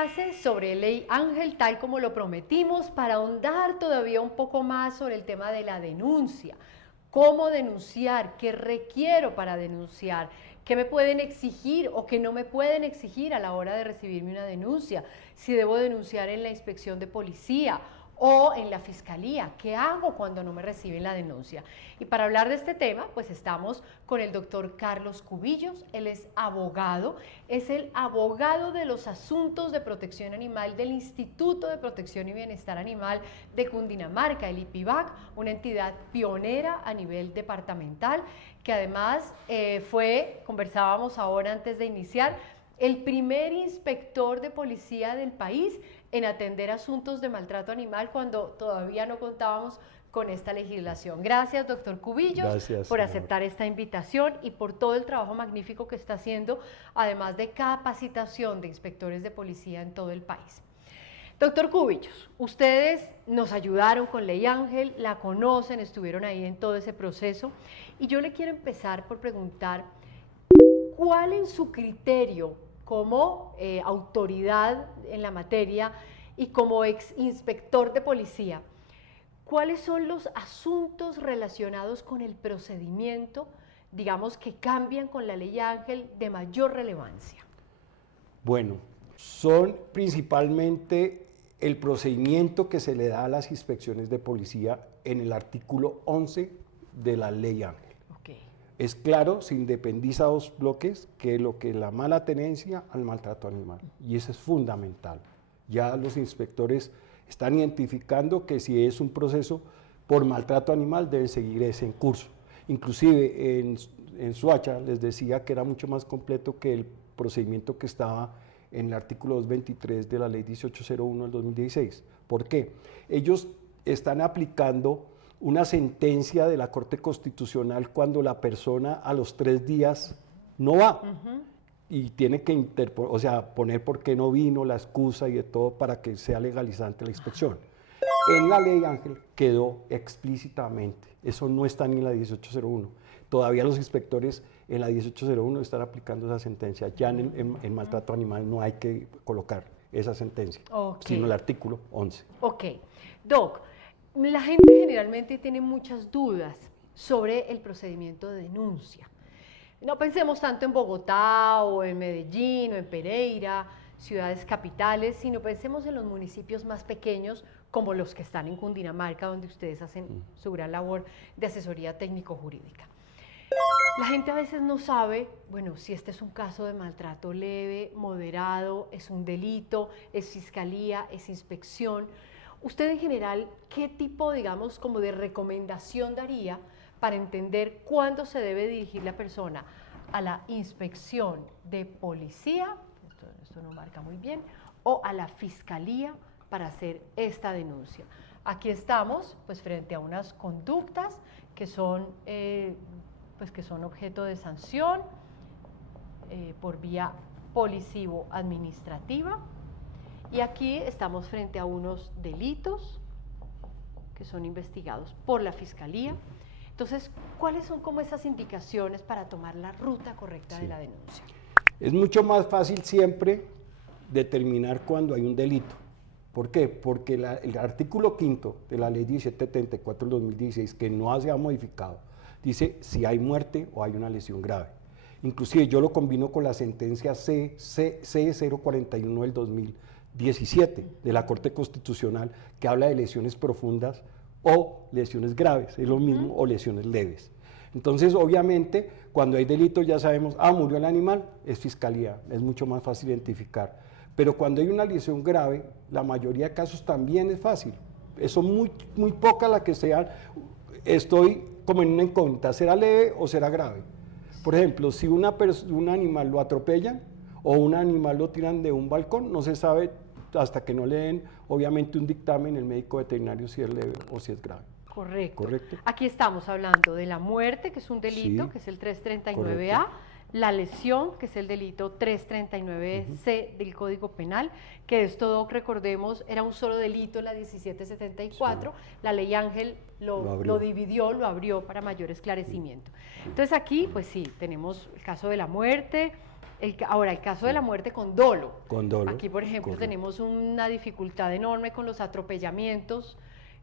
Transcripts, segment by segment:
clase sobre Ley Ángel, tal como lo prometimos, para ahondar todavía un poco más sobre el tema de la denuncia. ¿Cómo denunciar? ¿Qué requiero para denunciar? ¿Qué me pueden exigir o qué no me pueden exigir a la hora de recibirme una denuncia? Si debo denunciar en la inspección de policía o en la fiscalía, ¿qué hago cuando no me reciben la denuncia? Y para hablar de este tema, pues estamos con el doctor Carlos Cubillos. Él es abogado, es el abogado de los asuntos de protección animal del Instituto de Protección y Bienestar Animal de Cundinamarca, el IPIBAC, una entidad pionera a nivel departamental, que además conversábamos ahora antes de iniciar, el primer inspector de policía del país en atender asuntos de maltrato animal cuando todavía no contábamos con esta legislación. Gracias, doctor Cubillos, por aceptar esta invitación y por todo el trabajo magnífico que está haciendo, además de capacitación de inspectores de policía en todo el país. Doctor Cubillos, ustedes nos ayudaron con Ley Ángel, la conocen, estuvieron ahí en todo ese proceso, y yo le quiero empezar por preguntar, ¿cuál en su criterio como autoridad en la materia y como ex inspector de policía, cuáles son los asuntos relacionados con el procedimiento, digamos, que cambian con la Ley Ángel de mayor relevancia? Bueno, son principalmente el procedimiento que se le da a las inspecciones de policía en el artículo 11 de la Ley Ángel. Es claro, se independiza dos bloques, que lo que es la mala tenencia al maltrato animal, y eso es fundamental. Ya los inspectores están identificando que si es un proceso por maltrato animal, deben seguir ese en curso. Inclusive en Soacha les decía que era mucho más completo que el procedimiento que estaba en el artículo 223 de la ley 1801 del 2016. ¿Por qué? Ellos están aplicando una sentencia de la Corte Constitucional cuando la persona a los 3 días no va y tiene que poner por qué no vino, la excusa y de todo para que sea legalizante la inspección. En la Ley Ángel quedó explícitamente, eso no está ni en la 1801. Todavía los inspectores en la 1801 están aplicando esa sentencia. Ya en maltrato animal no hay que colocar esa sentencia, sino el artículo 11. Ok. Doc, la gente generalmente tiene muchas dudas sobre el procedimiento de denuncia. No pensemos tanto en Bogotá o en Medellín o en Pereira, ciudades capitales, sino pensemos en los municipios más pequeños como los que están en Cundinamarca, donde ustedes hacen su gran labor de asesoría técnico-jurídica. La gente a veces no sabe, bueno, si este es un caso de maltrato leve, moderado, es un delito, es fiscalía, es inspección. Usted en general, ¿qué tipo, digamos, como de recomendación daría para entender cuándo se debe dirigir la persona a la inspección de policía, esto no marca muy bien, o a la fiscalía para hacer esta denuncia? Aquí estamos, pues, frente a unas conductas que son objeto de sanción por vía policivo-administrativa. Y aquí estamos frente a unos delitos que son investigados por la Fiscalía. Entonces, ¿cuáles son como esas indicaciones para tomar la ruta correcta de la denuncia? Es mucho más fácil siempre determinar cuando hay un delito. ¿Por qué? Porque el artículo 5 de la ley 1774 del 2016, que no se ha modificado, dice si hay muerte o hay una lesión grave. Inclusive yo lo combino con la sentencia C041 del 2017 de la Corte Constitucional, que habla de lesiones profundas o lesiones graves, es lo mismo, o lesiones leves. Entonces, obviamente, cuando hay delito ya sabemos, murió el animal, es fiscalía, es mucho más fácil identificar. Pero cuando hay una lesión grave, la mayoría de casos también es fácil. Son muy pocas las que sean, estoy como en una incógnita, ¿será leve o será grave? Por ejemplo, si un animal lo atropellan o un animal lo tiran de un balcón, no se sabe hasta que no le den, obviamente, un dictamen el médico veterinario si es leve o si es grave. Correcto. ¿Correcto? Aquí estamos hablando de la muerte, que es un delito, que es el 339A, la lesión, que es el delito 339C del Código Penal, que esto, Doc, recordemos, era un solo delito, la 1774, la ley Ángel lo dividió, lo abrió para mayor esclarecimiento. Entonces aquí, pues sí, tenemos el caso de la muerte, ahora el caso de la muerte con dolo. Con dolo. Aquí, por ejemplo, tenemos una dificultad enorme con los atropellamientos,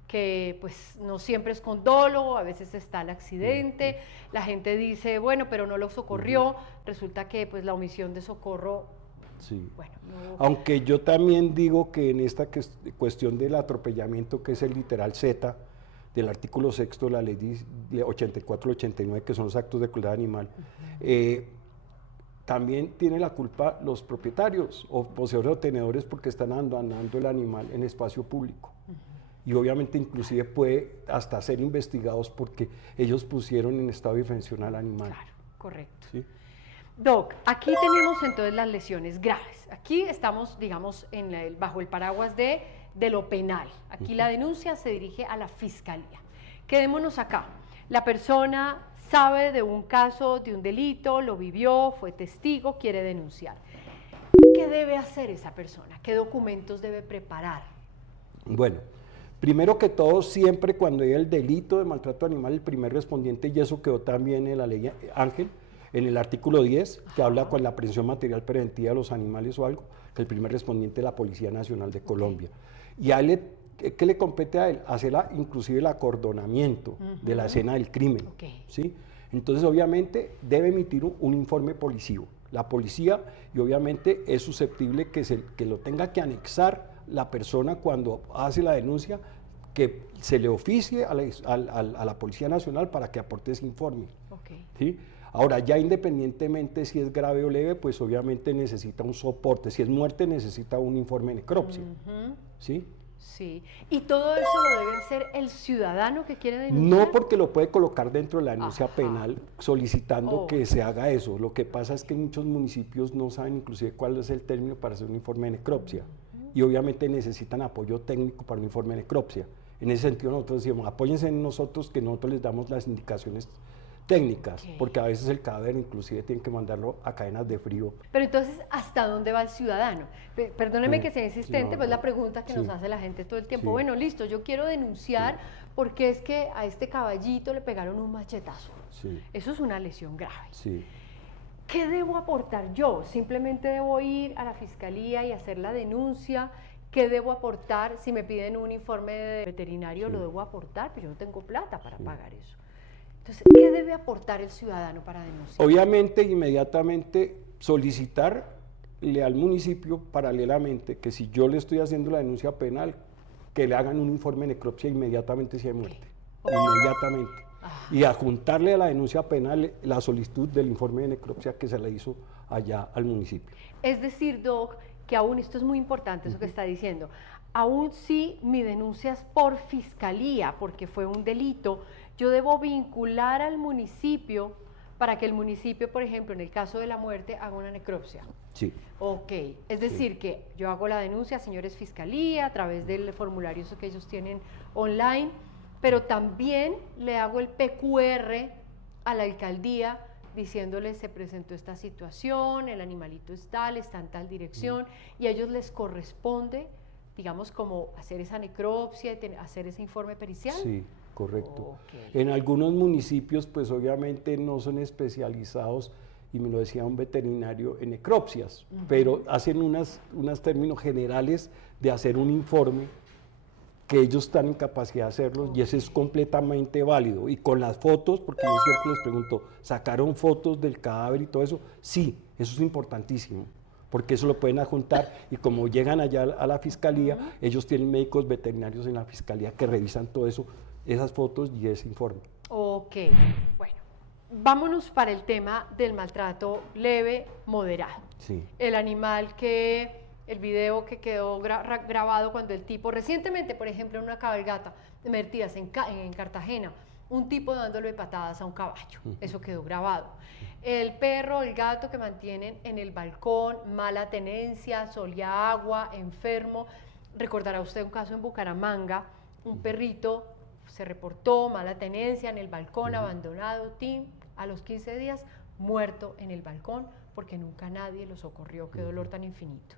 que pues no siempre es con dolo, a veces está el accidente, la gente dice, bueno, pero no lo socorrió, resulta que pues la omisión de socorro, bueno. No... Aunque yo también digo que en esta cuestión del atropellamiento, que es el literal Z del artículo 6 de la ley 84-89, que son los actos de crueldad animal, también tiene la culpa los propietarios o poseedores o tenedores porque están andando el animal en espacio público. Y obviamente inclusive puede hasta ser investigados porque ellos pusieron en estado de defensión al animal. Claro, correcto. ¿Sí? Doc, aquí tenemos entonces las lesiones graves. Aquí estamos, digamos, bajo el paraguas de lo penal. Aquí la denuncia se dirige a la fiscalía. Quedémonos acá. La persona sabe de un caso, de un delito, lo vivió, fue testigo, quiere denunciar. ¿Qué debe hacer esa persona? ¿Qué documentos debe preparar? Bueno, primero que todo, siempre cuando hay el delito de maltrato animal, el primer respondiente, y eso quedó también en la ley Ángel, en el artículo 10, que habla con la aprehensión material preventiva de los animales o algo, que el primer respondiente es la Policía Nacional de Colombia. Y a él, ¿qué le compete a él? Hacer inclusive el acordonamiento de la escena del crimen. ¿Sí? Entonces, obviamente, debe emitir un informe policivo. La policía, y obviamente es susceptible que lo tenga que anexar la persona cuando hace la denuncia, que se le oficie a la Policía Nacional para que aporte ese informe. ¿Sí? Ahora, ya independientemente si es grave o leve, pues obviamente necesita un soporte. Si es muerte, necesita un informe de necropsia. ¿Sí? Sí. ¿Y todo eso lo debe hacer el ciudadano que quiere denunciar? No, porque lo puede colocar dentro de la denuncia penal solicitando que se haga eso. Lo que pasa es que muchos municipios no saben inclusive cuál es el término para hacer un informe de necropsia. Y obviamente necesitan apoyo técnico para un informe de necropsia. En ese sentido nosotros decimos, apóyense en nosotros, que nosotros les damos las indicaciones técnicas, porque a veces el cadáver inclusive tienen que mandarlo a cadenas de frío. Pero entonces, ¿hasta dónde va el ciudadano? Perdóneme que sea insistente, pues la pregunta que nos hace la gente todo el tiempo. Bueno, listo, yo quiero denunciar porque es que a este caballito le pegaron un machetazo. Eso es una lesión grave. ¿Qué debo aportar yo? ¿Simplemente debo ir a la fiscalía y hacer la denuncia? ¿Qué debo aportar? Si me piden un informe de veterinario, ¿lo debo aportar? Pero yo no tengo plata para pagar eso. Entonces, ¿qué debe aportar el ciudadano para denunciar? Obviamente, inmediatamente solicitarle al municipio, paralelamente, que si yo le estoy haciendo la denuncia penal, que le hagan un informe de necropsia inmediatamente si hay muerte. Inmediatamente. Y adjuntarle a la denuncia penal la solicitud del informe de necropsia que se le hizo allá al municipio. Es decir, Doc, que aún, esto es muy importante eso que está diciendo, aún si mi denuncia es por fiscalía, porque fue un delito, yo debo vincular al municipio para que el municipio, por ejemplo, en el caso de la muerte, haga una necropsia. Sí. Ok, es decir que yo hago la denuncia, señores fiscalía, a través del formulario que ellos tienen online, pero también le hago el PQR a la alcaldía diciéndole se presentó esta situación, el animalito está en tal dirección, y a ellos les corresponde, digamos, como hacer esa necropsia, hacer ese informe pericial. Sí, correcto. En algunos municipios, pues obviamente no son especializados, y me lo decía un veterinario, en necropsias, pero hacen unos términos generales de hacer un informe que ellos están en capacidad de hacerlo, y ese es completamente válido. Y con las fotos, porque yo siempre les pregunto, ¿sacaron fotos del cadáver y todo eso? Sí, eso es importantísimo, porque eso lo pueden adjuntar, y como llegan allá a la fiscalía, ellos tienen médicos veterinarios en la fiscalía que revisan todo eso, esas fotos y ese informe. Ok, bueno, vámonos para el tema del maltrato leve, moderado. Sí. El animal el video que quedó grabado cuando el tipo, recientemente, por ejemplo, en una cabalgata de Mentiras en Cartagena, un tipo dándole patadas a un caballo, eso quedó grabado. El perro, el gato que mantienen en el balcón, mala tenencia, solía agua, enfermo. Recordará usted un caso en Bucaramanga, un perrito se reportó mala tenencia en el balcón, abandonado, a los 15 días muerto en el balcón porque nunca nadie lo socorrió, qué dolor tan infinito.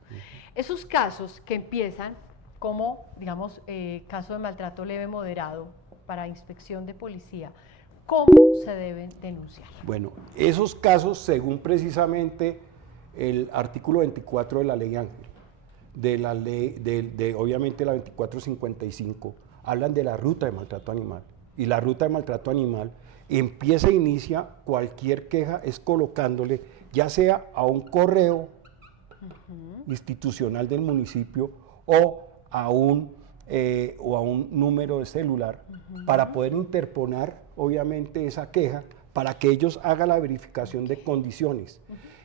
Esos casos que empiezan como, digamos, caso de maltrato leve moderado para inspección de policía, ¿cómo se deben denunciar? Bueno, esos casos, según precisamente el artículo 24 de la Ley Ángel, de la ley, obviamente la 2455, hablan de la ruta de maltrato animal. Y la ruta de maltrato animal empieza e inicia cualquier queja, es colocándole, ya sea a un correo institucional del municipio o a un número de celular para poder interponer, obviamente, esa queja para que ellos hagan la verificación de condiciones.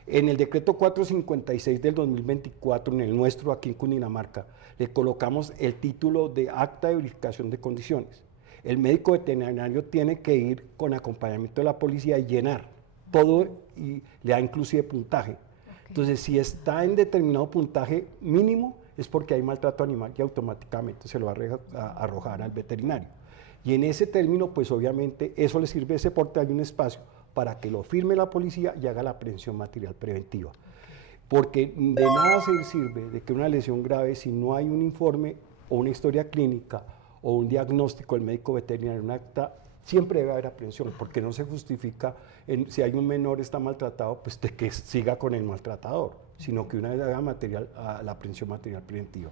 En el decreto 456 del 2024, en el nuestro aquí en Cundinamarca, le colocamos el título de acta de verificación de condiciones. El médico veterinario tiene que ir con acompañamiento de la policía y llenar todo y le da inclusive puntaje. Entonces, si está en determinado puntaje mínimo, es porque hay maltrato animal y automáticamente se lo va a arrojar al veterinario. Y en ese término, pues obviamente eso le sirve, ese portal, hay un espacio para que lo firme la policía y haga la aprehensión material preventiva. Porque de nada se sirve de que una lesión grave, si no hay un informe o una historia clínica o un diagnóstico del médico veterinario, un acta, siempre debe haber aprehensión, porque no se justifica, si hay un menor está maltratado, pues de que siga con el maltratador, sino que una vez haga la aprehensión material preventiva.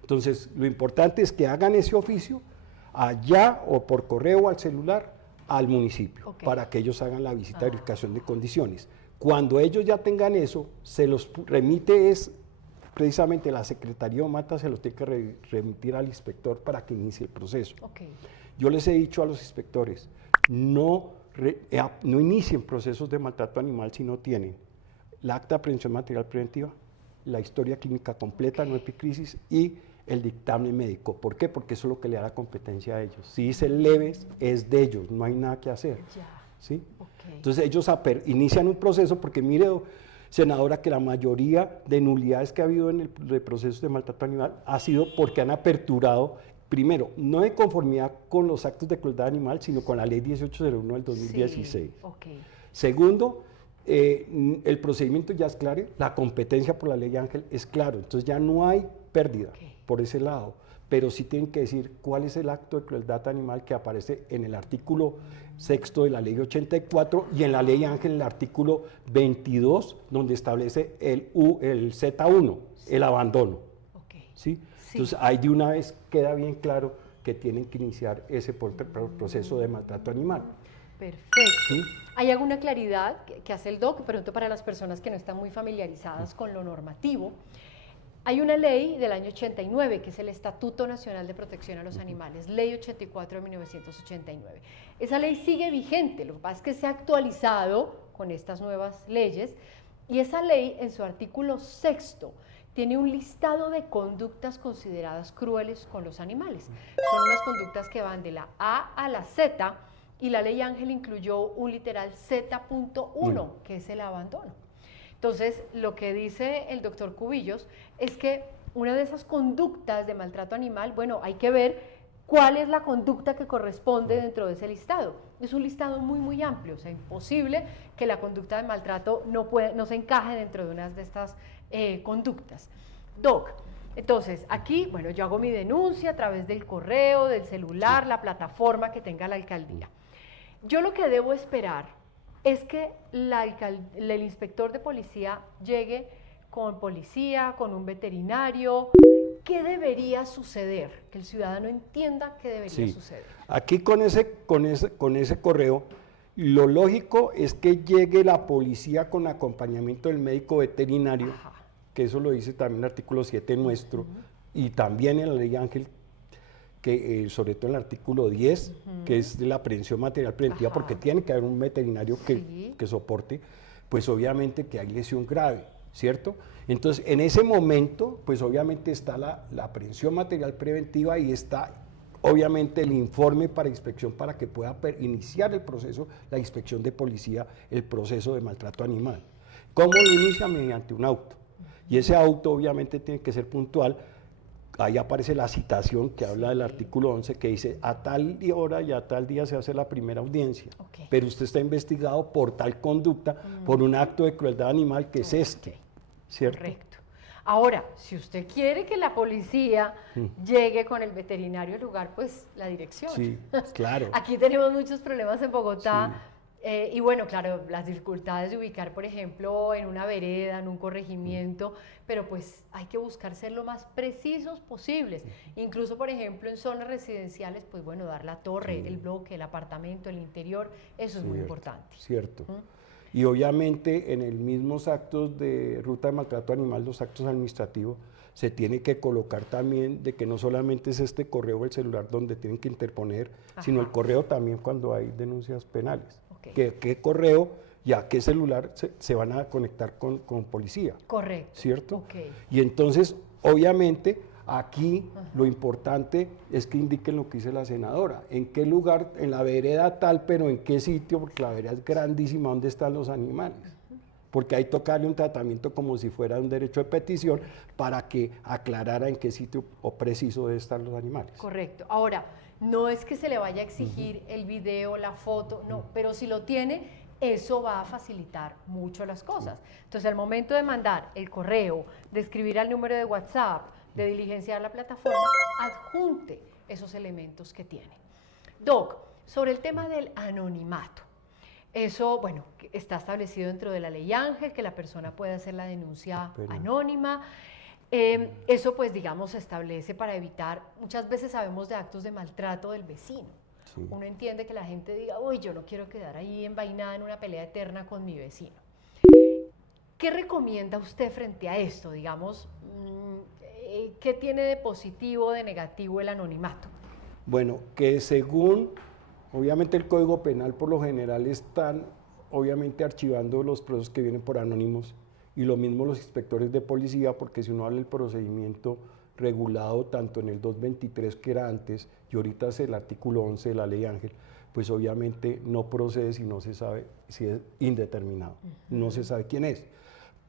Entonces, lo importante es que hagan ese oficio allá o por correo o al celular al municipio, para que ellos hagan la visita de verificación de condiciones. Cuando ellos ya tengan eso, se los remite precisamente la Secretaría de Mata, se los tiene que remitir al inspector para que inicie el proceso. Yo les he dicho a los inspectores, no inicien procesos de maltrato animal si no tienen la acta de aprehensión material preventiva, la historia clínica completa, no epicrisis y el dictamen médico. ¿Por qué? Porque eso es lo que le da la competencia a ellos. Si dicen leves, es de ellos, no hay nada que hacer. ¿Sí? Entonces ellos inician un proceso, porque mire, senadora, que la mayoría de nulidades que ha habido en el proceso de maltrato animal ha sido porque han aperturado, primero, no de conformidad con los actos de crueldad animal, sino con la ley 1801 del 2016. Segundo, el procedimiento ya es claro, la competencia por la ley Ángel es claro, entonces ya no hay pérdida por ese lado, pero sí tienen que decir cuál es el acto de crueldad animal que aparece en el artículo 6 de la ley 84 y en la ley Ángel, el artículo 22, donde establece el Z1, el abandono. ¿Sí? Entonces ahí de una vez queda bien claro que tienen que iniciar ese proceso de maltrato animal. Perfecto. ¿Sí? ¿Hay alguna claridad que hace el DOC? Pregunto para las personas que no están muy familiarizadas con lo normativo. Hay una ley del año 89, que es el Estatuto Nacional de Protección a los Animales, Ley 84 de 1989. Esa ley sigue vigente, lo que pasa es que se ha actualizado con estas nuevas leyes, y esa ley en su artículo 6 tiene un listado de conductas consideradas crueles con los animales. Son unas conductas que van de la A a la Z, y la ley Ángel incluyó un literal Z.1, que es el abandono. Entonces, lo que dice el doctor Cubillos es que una de esas conductas de maltrato animal, bueno, hay que ver cuál es la conducta que corresponde dentro de ese listado. Es un listado muy, muy amplio, o sea, imposible que la conducta de maltrato no se encaje dentro de una de estas conductas. Doc, entonces, aquí, bueno, yo hago mi denuncia a través del correo, del celular, la plataforma que tenga la alcaldía. Yo lo que debo esperar es que el inspector de policía llegue con policía, con un veterinario. ¿Qué debería suceder? Que el ciudadano entienda qué debería suceder. Aquí con ese correo, lo lógico es que llegue la policía con acompañamiento del médico veterinario, que eso lo dice también el artículo 7 nuestro, y también en la ley Ángel, que sobre todo en el artículo 10, que es de la aprehensión material preventiva, porque tiene que haber un veterinario que soporte, pues obviamente que hay lesión grave, ¿cierto? Entonces, en ese momento, pues obviamente está la aprehensión material preventiva y está obviamente el informe para inspección para que pueda iniciar el proceso, la inspección de policía, el proceso de maltrato animal. ¿Cómo lo inicia? Mediante un auto. Y ese auto obviamente tiene que ser puntual, ahí aparece la citación que habla del artículo 11 que dice a tal hora y a tal día se hace la primera audiencia, pero usted está investigado por tal conducta, por un acto de crueldad animal que es este, ¿cierto? Correcto. Ahora, si usted quiere que la policía llegue con el veterinario al lugar, pues la dirección. Sí, claro. Aquí tenemos muchos problemas en Bogotá. Y bueno, claro, las dificultades de ubicar, por ejemplo, en una vereda, en un corregimiento, pero pues hay que buscar ser lo más precisos posibles. Incluso, por ejemplo, en zonas residenciales, pues bueno, dar la torre, el bloque, el apartamento, el interior, eso es muy importante. Cierto. Y obviamente en el mismos actos de ruta de maltrato animal, los actos administrativos, se tiene que colocar también de que no solamente es este correo o el celular donde tienen que interponer, sino el correo también cuando hay denuncias penales. ¿Qué correo y a qué celular se van a conectar con policía? Correcto. ¿Cierto? Y entonces, obviamente, aquí lo importante es que indiquen lo que dice la senadora, en qué lugar, en la vereda tal, pero en qué sitio, porque la vereda es grandísima, ¿dónde están los animales? Porque ahí toca darle un tratamiento como si fuera un derecho de petición para que aclarara en qué sitio o preciso deben estar los animales. Correcto. Ahora, no es que se le vaya a exigir el video, la foto, no, pero si lo tiene, eso va a facilitar mucho las cosas. Entonces, al momento de mandar el correo, de escribir al número de WhatsApp, de diligenciar la plataforma, adjunte esos elementos que tiene. Doc, sobre el tema del anonimato, eso, bueno, está establecido dentro de la ley Ángel, que la persona puede hacer la denuncia anónima. Eso, pues, digamos, se establece para evitar, muchas veces sabemos de actos de maltrato del vecino. Uno entiende que la gente diga, uy, yo no quiero quedar ahí envainada en una pelea eterna con mi vecino. ¿Qué recomienda usted frente a esto, digamos? ¿Qué tiene de positivo o de negativo el anonimato? Bueno, que según, obviamente el Código Penal por lo general están, obviamente, archivando los procesos que vienen por anónimos, y lo mismo los inspectores de policía, porque si uno habla del procedimiento regulado tanto en el 223 que era antes, y ahorita es el artículo 11 de la ley Ángel, pues obviamente no procede si no se sabe, si es indeterminado, no se sabe quién es.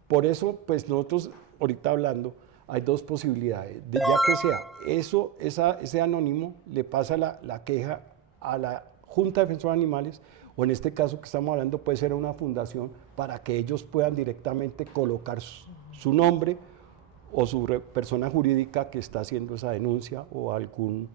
Por eso, pues nosotros, ahorita hablando, hay dos posibilidades, ya que sea ese anónimo le pasa la queja a la Junta Defensora de Animales, o en este caso que estamos hablando puede ser una fundación para que ellos puedan directamente colocar su nombre o su persona jurídica que está haciendo esa denuncia, o algún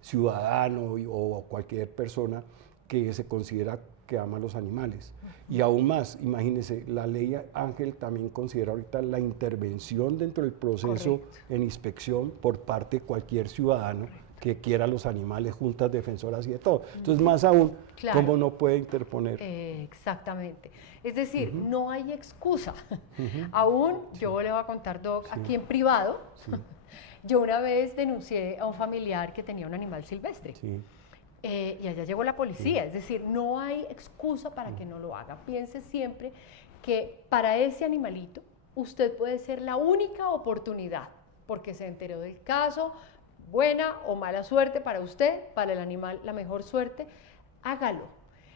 ciudadano o cualquier persona que se considera que ama a los animales. Y aún más, imagínense, la ley Ángel también considera ahorita la intervención dentro del proceso en inspección por parte de cualquier ciudadano que quiera los animales, juntas defensoras y de todo. Entonces, más aún, ¿cómo no puede interponer? Exactamente. Es decir, no hay excusa. Aún, yo le voy a contar, Doc, aquí en privado, yo una vez denuncié a un familiar que tenía un animal silvestre. Y allá llegó la policía, es decir, no hay excusa para que no lo haga. Piense siempre que para ese animalito usted puede ser la única oportunidad, porque se enteró del caso, buena o mala suerte para usted, para el animal la mejor suerte, hágalo.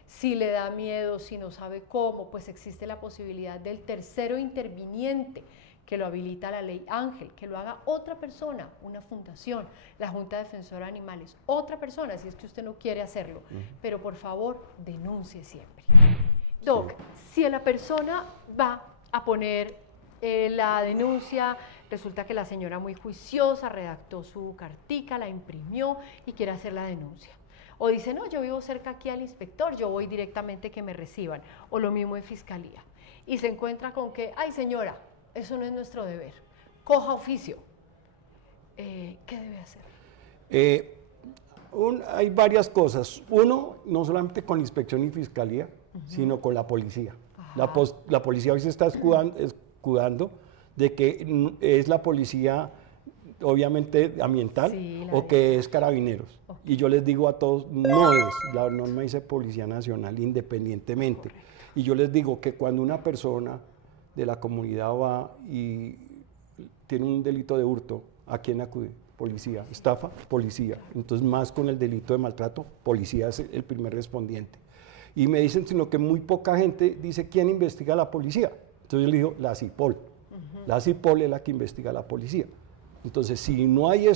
Si le da miedo, si no sabe cómo, pues existe la posibilidad del tercero interviniente que lo habilita la ley Ángel, que lo haga otra persona, una fundación, la Junta Defensora de Animales, otra persona, si es que usted no quiere hacerlo, pero por favor, denuncie siempre. Doc, si la persona va a poner la denuncia, resulta que la señora muy juiciosa redactó su cartica, la imprimió y quiere hacer la denuncia. O dice, no, yo vivo cerca aquí al inspector, yo voy directamente que me reciban, o lo mismo en fiscalía. Y se encuentra con que, ay señora, eso no es nuestro deber, coja oficio. ¿Qué debe hacer? Hay varias cosas. Uno, no solamente con la inspección y fiscalía, sino con la policía. La policía hoy se está escudando de que es la policía, obviamente, ambiental, o que es carabineros. Y yo les digo a todos, no es, la norma dice Policía Nacional, independientemente. Y yo les digo que cuando una persona de la comunidad va y tiene un delito de hurto, ¿a quién acude? Policía. Estafa, policía. Entonces, más con el delito de maltrato, policía es el primer respondiente. Y me dicen, sino que muy poca gente dice, ¿quién investiga a la policía? Entonces yo le digo, la CIPOL. La CIPOL es la que investiga a la policía. Entonces, si no hay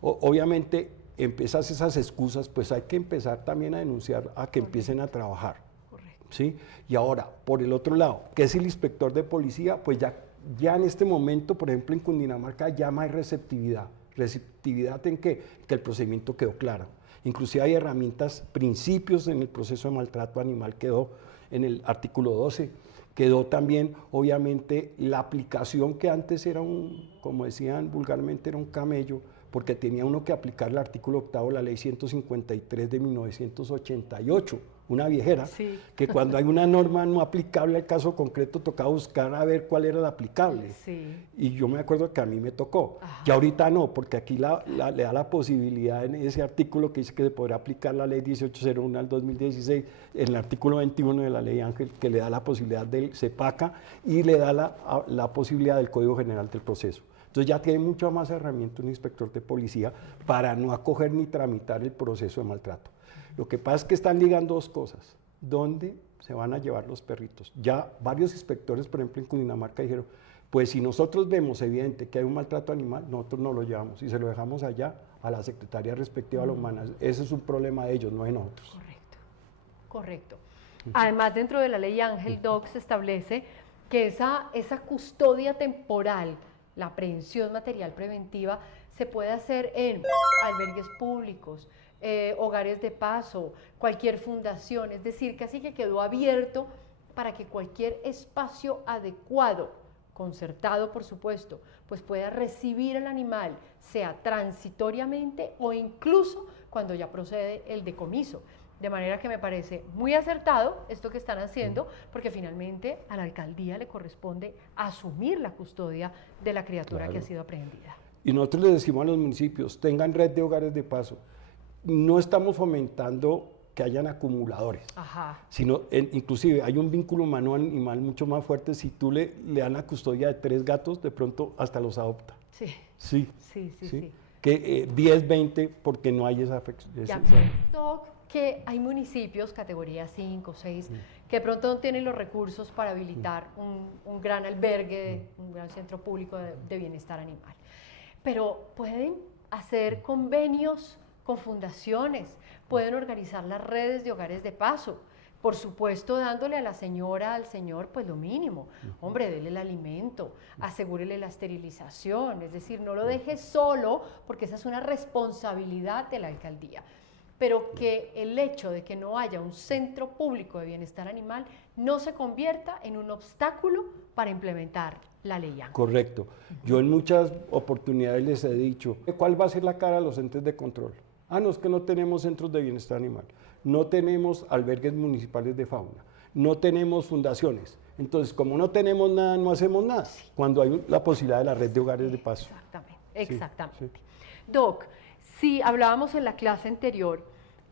obviamente empiezas esas excusas, pues hay que empezar también a denunciar a que empiecen a trabajar. Correcto. ¿Sí? Y ahora, por el otro lado, ¿qué es el inspector de policía? Pues ya en este momento, por ejemplo, en Cundinamarca ya no hay receptividad. ¿Receptividad en qué? Que el procedimiento quedó claro. Inclusive hay herramientas, principios en el proceso de maltrato animal, quedó en el artículo 12, quedó también, obviamente, la aplicación que antes era como decían vulgarmente, era un camello, porque tenía uno que aplicar el artículo 8, la ley 153 de 1988, una viejera, Sí. que cuando hay una norma no aplicable al caso concreto, tocaba buscar a ver cuál era la aplicable. Sí. Y yo me acuerdo que a mí me tocó. Ajá. Y ahorita no, porque aquí le da la posibilidad en ese artículo que dice que se podrá aplicar la ley 1801 al 2016, en el artículo 21 de la ley Ángel, que le da la posibilidad del CEPACA y le da la posibilidad del Código General del Proceso. Entonces ya tiene mucha más herramienta un inspector de policía para no acoger ni tramitar el proceso de maltrato. Lo que pasa es que están ligando dos cosas. ¿Dónde se van a llevar los perritos? Ya varios inspectores, por ejemplo, en Cundinamarca dijeron, pues si nosotros vemos evidente que hay un maltrato animal, nosotros no lo llevamos y se lo dejamos allá a la secretaría respectiva de la humana. Ese es un problema de ellos, no de nosotros. Correcto, correcto. Además, dentro de la ley Ángel Doc se establece que esa custodia temporal, la aprehensión material preventiva, se puede hacer en albergues públicos, hogares de paso, cualquier fundación, es decir, casi que quedó abierto para que cualquier espacio adecuado, concertado por supuesto, pues pueda recibir al animal, sea transitoriamente o incluso cuando ya procede el decomiso. De manera que me parece muy acertado esto que están haciendo, porque finalmente a la alcaldía le corresponde asumir la custodia de la criatura Claro. que ha sido aprehendida. Y nosotros les decimos a los municipios, tengan red de hogares de paso. No estamos fomentando que hayan acumuladores, Ajá. sino inclusive hay un vínculo humano-animal mucho más fuerte. Si tú le das la custodia de 3 gatos, de pronto hasta los adopta. Sí. Sí, Sí, sí, sí. Que 10, 20, porque no hay esa afección. Ya, Doc, que hay municipios, categoría 5, 6, que de pronto no tienen los recursos para habilitar un gran albergue, un gran centro público de bienestar animal. Pero pueden hacer convenios con fundaciones, pueden organizar las redes de hogares de paso, por supuesto dándole a la señora, al señor, pues lo mínimo. Hombre, dele el alimento, asegúrele la esterilización, es decir, no lo deje solo, porque esa es una responsabilidad de la alcaldía. Pero que el hecho de que no haya un centro público de bienestar animal no se convierta en un obstáculo para implementar la ley Ángel. Correcto. Yo en muchas oportunidades les he dicho, ¿cuál va a ser la cara de los entes de control? Ah, no, es que no tenemos centros de bienestar animal, no tenemos albergues municipales de fauna, no tenemos fundaciones. Entonces, como no tenemos nada, no hacemos nada, cuando hay la posibilidad de la red de hogares de paso. Exactamente, exactamente. Sí. Doc, si hablábamos en la clase anterior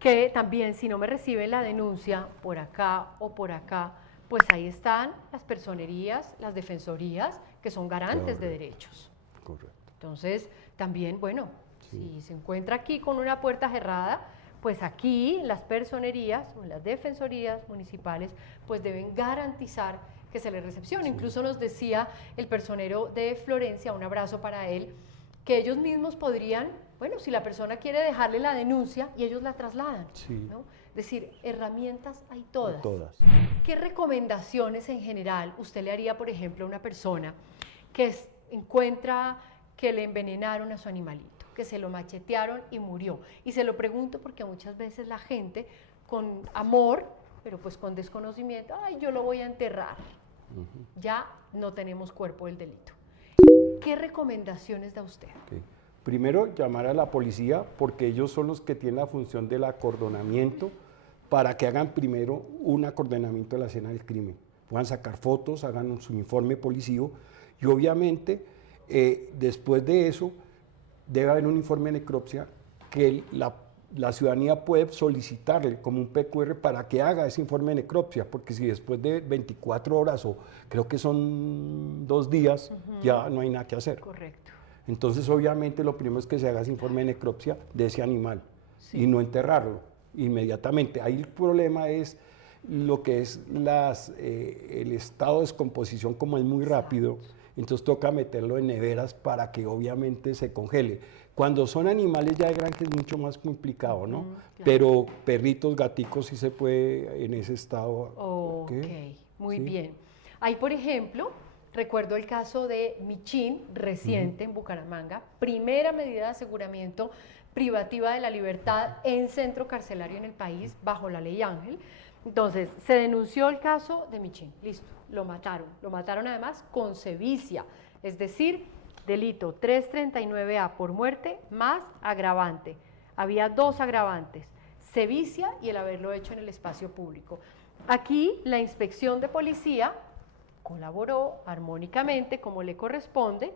que también si no me reciben la denuncia por acá o por acá, pues ahí están las personerías, las defensorías, que son garantes de derechos. Correcto. Entonces, también, bueno, si se encuentra aquí con una puerta cerrada, pues aquí las personerías o las defensorías municipales pues deben garantizar que se le recepcione. Incluso nos decía el personero de Florencia, un abrazo para él, que ellos mismos podrían, bueno, si la persona quiere dejarle la denuncia y ellos la trasladan, ¿no? Es decir, herramientas hay todas. ¿Qué recomendaciones en general usted le haría, por ejemplo, a una persona que encuentra que le envenenaron a su animalito, que se lo machetearon y murió? Y se lo pregunto porque muchas veces la gente con amor, pero pues con desconocimiento, ay, yo lo voy a enterrar. Ya no tenemos cuerpo del delito. ¿Qué recomendaciones da usted? Primero, llamar a la policía, porque ellos son los que tienen la función del acordonamiento, para que hagan primero un acordonamiento de la escena del crimen. Puedan sacar fotos, hagan su informe policío, y obviamente, después de eso, debe haber un informe de necropsia que la ciudadanía puede solicitarle como un PQR para que haga ese informe de necropsia, porque si después de 24 horas o creo que son 2 días, ya no hay nada que hacer. Correcto. Entonces, obviamente, lo primero es que se haga ese informe de necropsia de ese animal y no enterrarlo inmediatamente. Ahí el problema es lo que es el estado de descomposición, como es muy rápido. entonces toca meterlo en neveras para que obviamente se congele. Cuando son animales ya de granja es mucho más complicado, ¿no? Claro. Pero perritos, gaticos sí se puede en ese estado. Ok, muy ¿Sí? bien. Ahí, por ejemplo, recuerdo el caso de Michín, reciente en Bucaramanga, primera medida de aseguramiento privativa de la libertad en centro carcelario en el país bajo la ley Ángel. Entonces, se denunció el caso de Michín, listo, lo mataron además con sevicia, es decir, delito 339A por muerte más agravante. Había 2 agravantes, sevicia y el haberlo hecho en el espacio público. Aquí la inspección de policía colaboró armónicamente como le corresponde,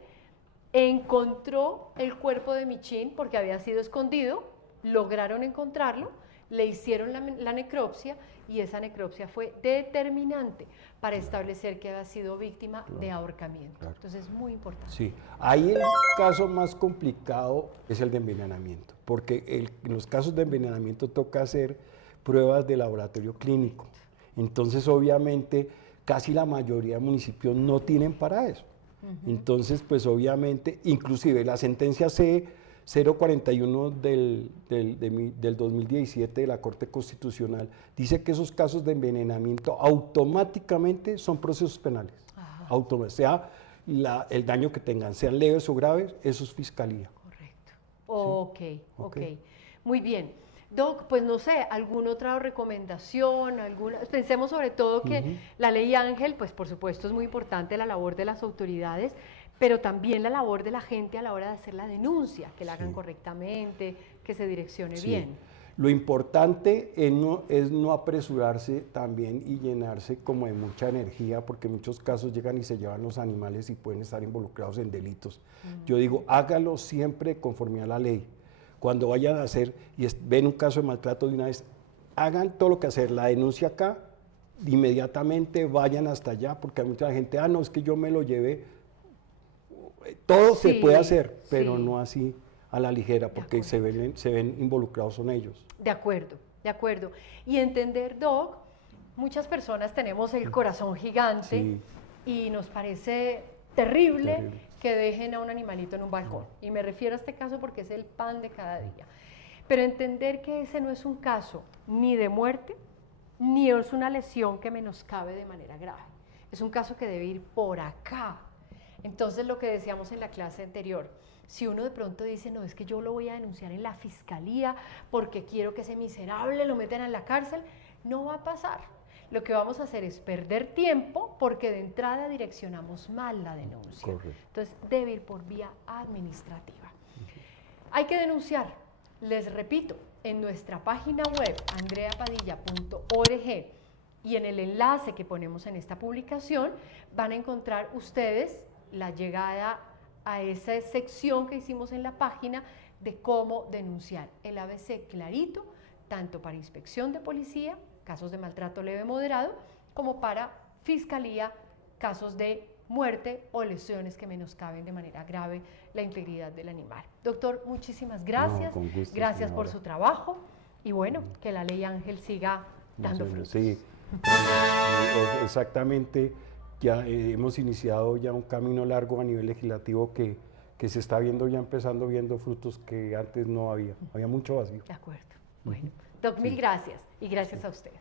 encontró el cuerpo de Michín porque había sido escondido, lograron encontrarlo, le hicieron la necropsia y esa necropsia fue determinante para establecer que había sido víctima de ahorcamiento. Claro. Entonces es muy importante. Sí, ahí el caso más complicado es el de envenenamiento, porque en los casos de envenenamiento toca hacer pruebas de laboratorio clínico. Entonces, obviamente, casi la mayoría de municipios no tienen para eso. Entonces, pues obviamente, inclusive la sentencia C041 del 2017 de la Corte Constitucional dice que esos casos de envenenamiento automáticamente son procesos penales. Sea el daño que tengan, sean leves o graves, eso es fiscalía. Correcto. ¿Sí? Ok. Muy bien. Doc, pues no sé, ¿alguna otra recomendación? Pensemos sobre todo que la ley Ángel, pues por supuesto es muy importante la labor de las autoridades, pero también la labor de la gente a la hora de hacer la denuncia, que la hagan correctamente, que se direccione bien. Lo importante es no apresurarse también y llenarse como de mucha energía, porque en muchos casos llegan y se llevan los animales y pueden estar involucrados en delitos. Yo digo, hágalo siempre conforme a la ley. Cuando vayan a hacer y ven un caso de maltrato de una vez, hagan todo lo que hacer, la denuncia acá, inmediatamente vayan hasta allá, porque hay mucha gente, no, es que yo me lo llevé. Todo se puede hacer, pero no así a la ligera, porque se ven involucrados son ellos. De acuerdo. Y entender, Doc, muchas personas tenemos el corazón gigante y nos parece terrible que dejen a un animalito en un balcón. Y me refiero a este caso porque es el pan de cada día. Pero entender que ese no es un caso ni de muerte, ni es una lesión que menoscabe de manera grave. Es un caso que debe ir por acá. Entonces, lo que decíamos en la clase anterior, si uno de pronto dice, no, es que yo lo voy a denunciar en la fiscalía porque quiero que ese miserable lo metan en la cárcel, no va a pasar. Lo que vamos a hacer es perder tiempo porque de entrada direccionamos mal la denuncia. Correcto. Entonces, debe ir por vía administrativa. Hay que denunciar, les repito, en nuestra página web, andreapadilla.org, y en el enlace que ponemos en esta publicación, van a encontrar ustedes la llegada a esa sección que hicimos en la página de cómo denunciar. El ABC clarito, tanto para inspección de policía, casos de maltrato leve moderado, como para fiscalía, casos de muerte o lesiones que menoscaben de manera grave la integridad del animal. Doctor, muchísimas gracias. No, con gusto, gracias por señora. su trabajo y bueno, que la ley Ángel siga dando frutos. Sí, exactamente. Ya hemos iniciado ya un camino largo a nivel legislativo que se está viendo, ya empezando viendo frutos que antes no había. Había mucho vacío. De acuerdo. Bueno, Doc, mil gracias y gracias a ustedes.